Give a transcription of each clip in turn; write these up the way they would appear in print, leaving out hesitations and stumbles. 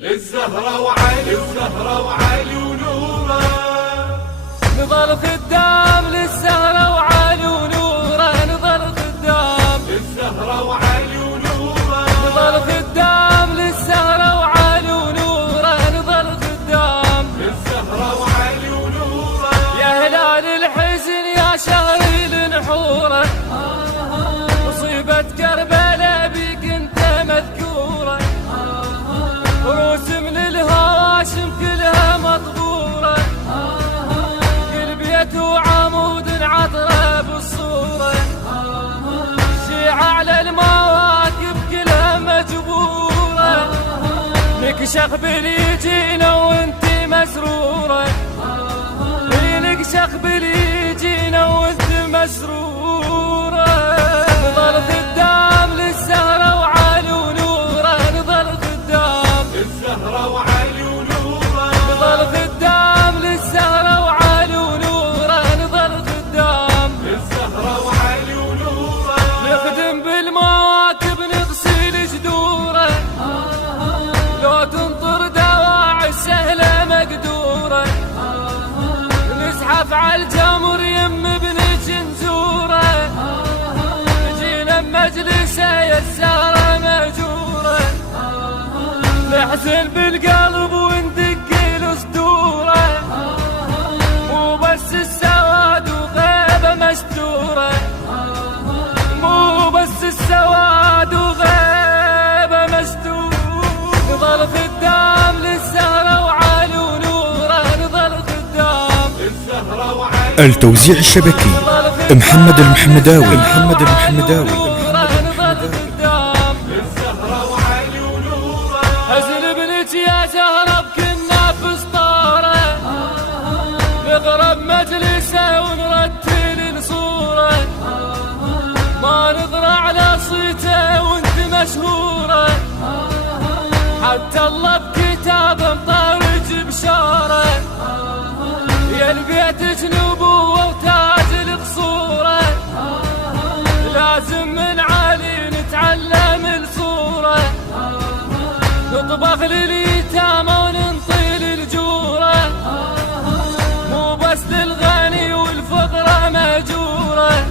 الزهرة وعلي ونوره نظل خدام للزهرة وعلي ونوره نظل خدام الزهرة وعلي ونوره نظل خدام للزهرة وعلي ونوره نظل خدام الزهرة وعلي ونوره يا هلال الحزن يا شهر النحوره مصيبة كربلاء بيك انت مذكوره روس من الهواشم كلها مطبوره كل بيت وعمود عطره بالصوره شيعة على المواكب كلها مجبوره نكشخ باليجينا وانت مسروره نكشخ باليجينا وانت مسروره نظل خدام للزهرة وعلي ونوره نظل خدام الزهرة وعلي ونوره نظل خدام للزهرة وعلي ونوره نظل خدام الزهرة وعلي ونوره نخدم بالمواكب نغسل جدوره لو تنطر دواعي السهلة مقدورة نزحف على الجمر يم بنج نزوره جينا بمجلسه يا الزهرة مأجورة نحزن بالقلب وندق الصدوره مو بس السواد وغيبة مستورة مو بس السواد وغيبة مستورة نظل خدام للزهرة وعلي ونوره نظل خدام الزهرة وعلي التوزيع الشبكي محمد المحمداوي نظل خدام الزهرة وعلي ونوره أزل بنت يا زهرة بكنا بسطارة نغرب مجلسه ونرتل نصوره ما نضرع على صيته وانت مشهورة حتى الله بكتاب مطارج بشارة يا البيت جنوبه وتاج القصورة لازم من علي نتعلم الصورة نطبخ لليتامى وننطي للجورة مو بس للغني والفقرة مأجورة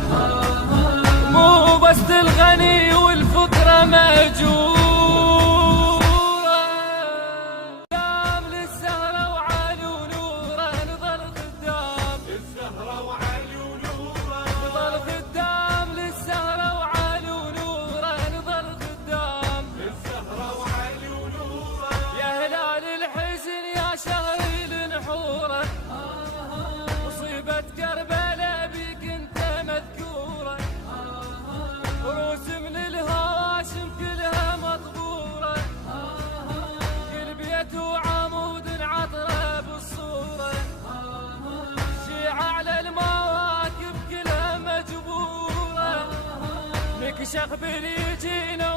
مو بس للغني والفقرة مأجورة خدام للزهرة وعلي ونوره نظل خدام الزهرة وعلي ونوره نظل خدام للزهرة وعلي ونوره نظل خدام الزهرة وعلي ونوره يا هلال الحزن يا شهر النحوره مصيبة كربلاء بيك انت مذكوره روس من الهواشم كلها مطبوره كل بيت وعمود عطره بالصوره شيعة على المواكب كلها مجبوره نكشخ باليجينا